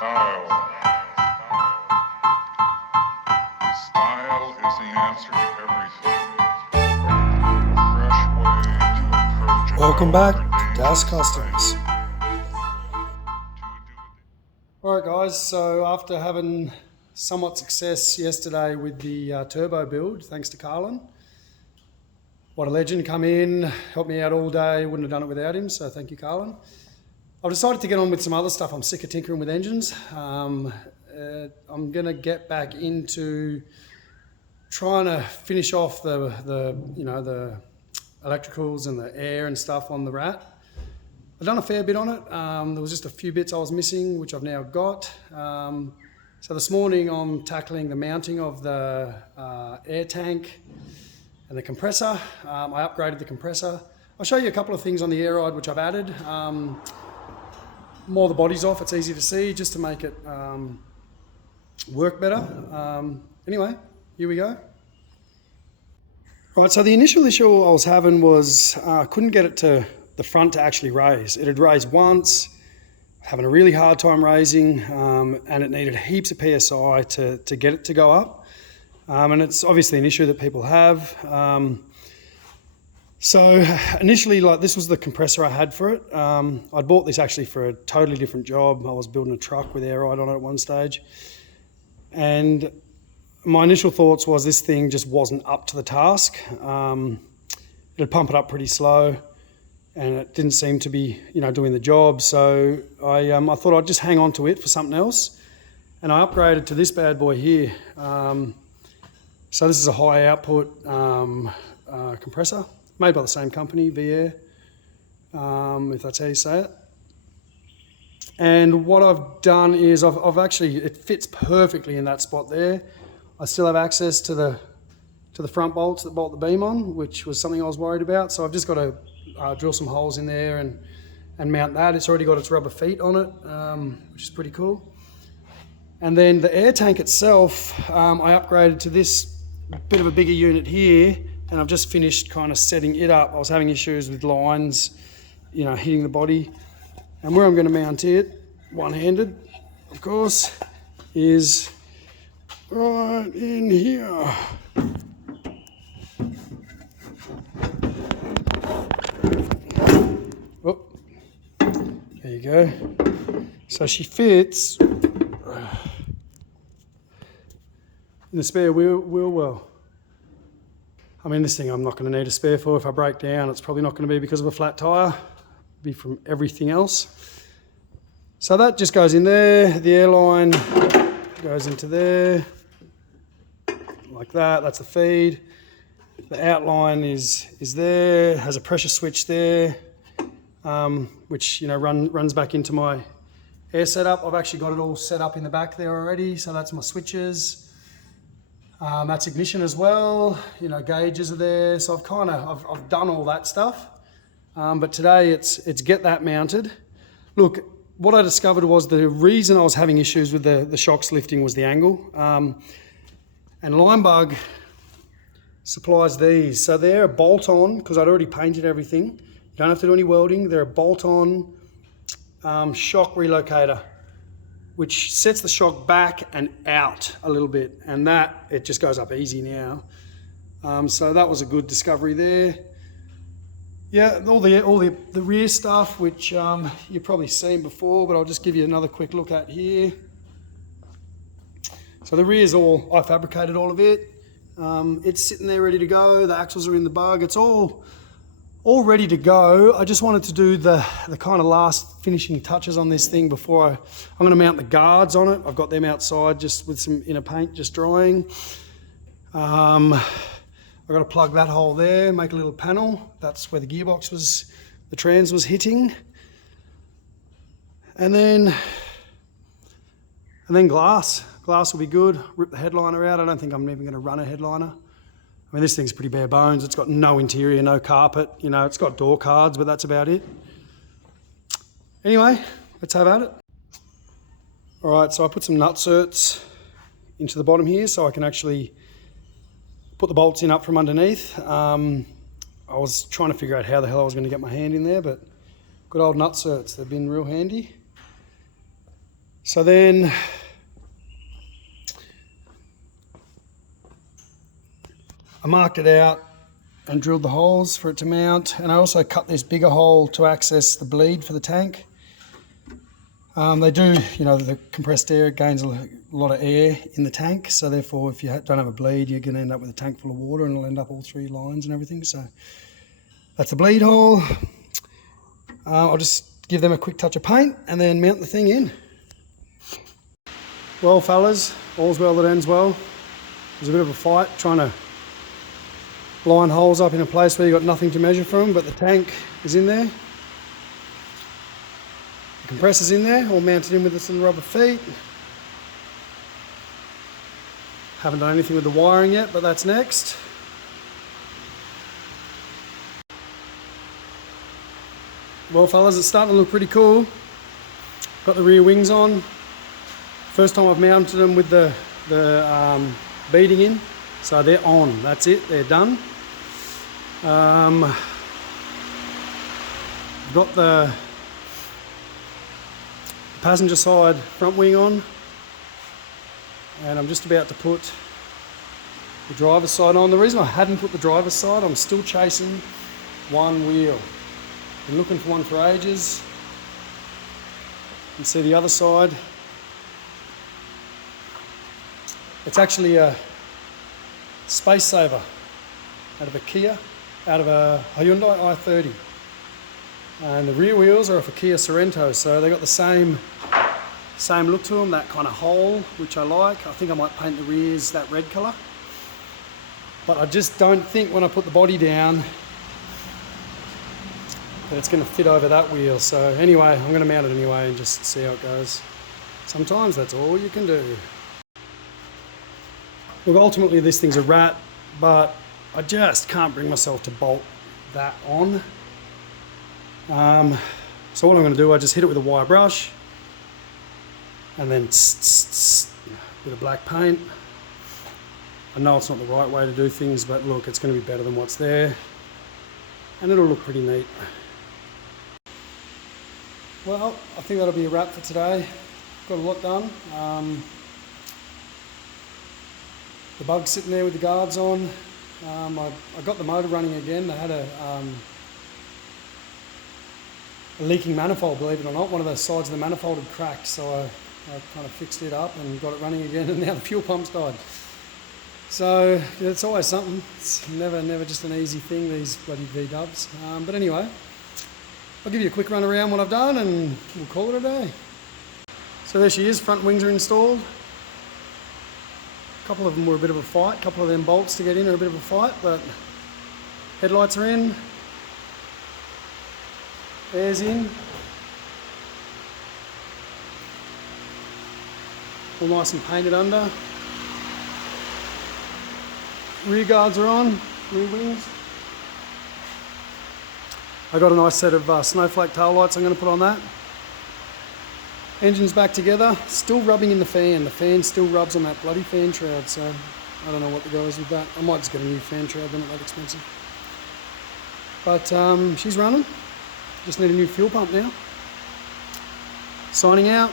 Style. Style is the answer to everything. A fresh way to approach a Welcome back everyday to Das life. Customs. Alright guys, so after having somewhat success yesterday with the turbo build, thanks to Carlin, what a legend, come in, helped me out all day, wouldn't have done it without him, so thank you Carlin. I've decided to get on with some other stuff. I'm sick of tinkering with engines. I'm going to get back into trying to finish off the electricals and the air and stuff on the Rat. I've done a fair bit on it. There was just a few bits I was missing, which I've now got. So this morning I'm tackling the mounting of the air tank and the compressor. I upgraded the compressor. I'll show you a couple of things on the air ride which I've added. More the body's off, it's easy to see, just to make it work better. Anyway, here we go. Right, so the initial issue I was having was I couldn't get it to the front to actually raise. It had raised once, having a really hard time raising, and it needed heaps of PSI to get it to go up. And it's obviously an issue that people have. So initially, this was the compressor I had for it. I'd bought this actually for a totally different job. I was building a truck with air ride on it at one stage. And my initial thoughts was this thing just wasn't up to the task. It'd pump it up pretty slow and it didn't seem to be, doing the job. So I thought I'd just hang on to it for something else. And I upgraded to this bad boy here. So this is a high output compressor, made by the same company, V-Air, if that's how you say it. And what I've done is I've actually, it fits perfectly in that spot there. I still have access to the front bolts that bolt the beam on, which was something I was worried about. So I've just got to drill some holes in there and mount that. It's already got its rubber feet on it, which is pretty cool. And then the air tank itself, I upgraded to this bit of a bigger unit here, and I've just finished kind of setting it up. I was having issues with lines, hitting the body. And where I'm going to mount it, one-handed, of course, is right in here. Oh, there you go. So she fits in the spare wheel well. I mean, this thing I'm not going to need a spare for. If I break down, it's probably not going to be because of a flat tyre. It'll be from everything else. So that just goes in there. The airline goes into there, like that. That's the feed. The outline is there. Has a pressure switch there, which runs back into my air setup. I've actually got it all set up in the back there already. So that's my switches. That's ignition as well, gauges are there. So I've done all that stuff. But today it's get that mounted. Look, what I discovered was the reason I was having issues with the shocks lifting was the angle. And Linebug supplies these. So they're a bolt-on, because I'd already painted everything. You don't have to do any welding. They're a bolt-on shock relocator, which sets the shock back and out a little bit, and that, it just goes up easy now. So that was a good discovery there. Yeah, all the rear stuff, which you've probably seen before, but I'll just give you another quick look at here. So the rear's I fabricated all of it. It's sitting there ready to go. The axles are in the bug. It's all ready to go. I just wanted to do the kind of last finishing touches on this thing before I'm going to mount the guards on it. I've got them outside just with some inner paint just drying. I've got to plug that hole there, make a little panel. That's where the gearbox the trans was hitting. And then glass. Glass will be good. Rip the headliner out. I don't think I'm even going to run a headliner. I mean, this thing's pretty bare bones. It's got no interior, no carpet. It's got door cards, but that's about it. Anyway, let's have at it. All right, so I put some nutserts into the bottom here so I can actually put the bolts in up from underneath. I was trying to figure out how the hell I was going to get my hand in there, but good old nutserts. They've been real handy. So then I marked it out and drilled the holes for it to mount, and I also cut this bigger hole to access the bleed for the tank. They do, you know, the compressed air gains a lot of air in the tank, so therefore if you don't have a bleed, you're going to end up with a tank full of water, and it'll end up all 3 lines and everything. So that's the bleed hole. I'll just give them a quick touch of paint and then mount the thing in. Well fellas, all's well that ends well. There's a bit of a fight trying to line holes up in a place where you've got nothing to measure from, but the tank is in there. The compressor's in there, all mounted in with this little rubber feet. Haven't done anything with the wiring yet, but that's next. Well fellas, it's starting to look pretty cool. Got the rear wings on. First time I've mounted them with the beading in. So they're on, that's it, they're done. Got the passenger side front wing on, and I'm just about to put the driver's side on. The reason I hadn't put the driver's side, I'm still chasing one wheel. Been looking for one for ages. You can see the other side. It's actually a space saver out of a Kia, out of a Hyundai i30. And the rear wheels are off a Kia Sorento, so they got the same look to them, that kind of hole, which I like. I think I might paint the rears that red colour. But I just don't think when I put the body down that it's going to fit over that wheel. So anyway, I'm going to mount it anyway and just see how it goes. Sometimes that's all you can do. Look, ultimately this thing's a rat, but I just can't bring myself to bolt that on. So what I'm going to do, I just hit it with a wire brush and then bit of black paint. I know it's not the right way to do things, but look, it's going to be better than what's there, and it'll look pretty neat. Well, I think that'll be a wrap for today. Got a lot done. The bug's sitting there with the guards on. I got the motor running again. I had a leaking manifold, believe it or not. One of the sides of the manifold had cracked, so I kind of fixed it up and got it running again, and now the fuel pump's died. So yeah, it's always something. It's never just an easy thing, these bloody V-dubs. But anyway, I'll give you a quick run around what I've done and we'll call it a day. So there she is, front wings are installed. A couple of them were a bit of a fight, a couple of them bolts to get in are a bit of a fight, but headlights are in, air's in, all nice and painted under. Rear guards are on, rear wings. I got a nice set of snowflake tail lights I'm going to put on that. Engine's back together, still rubbing in the fan. The fan still rubs on that bloody fan shroud, so I don't know what the go is with that. I might just get a new fan shroud, they're not that expensive. But she's running, just need a new fuel pump now. Signing out.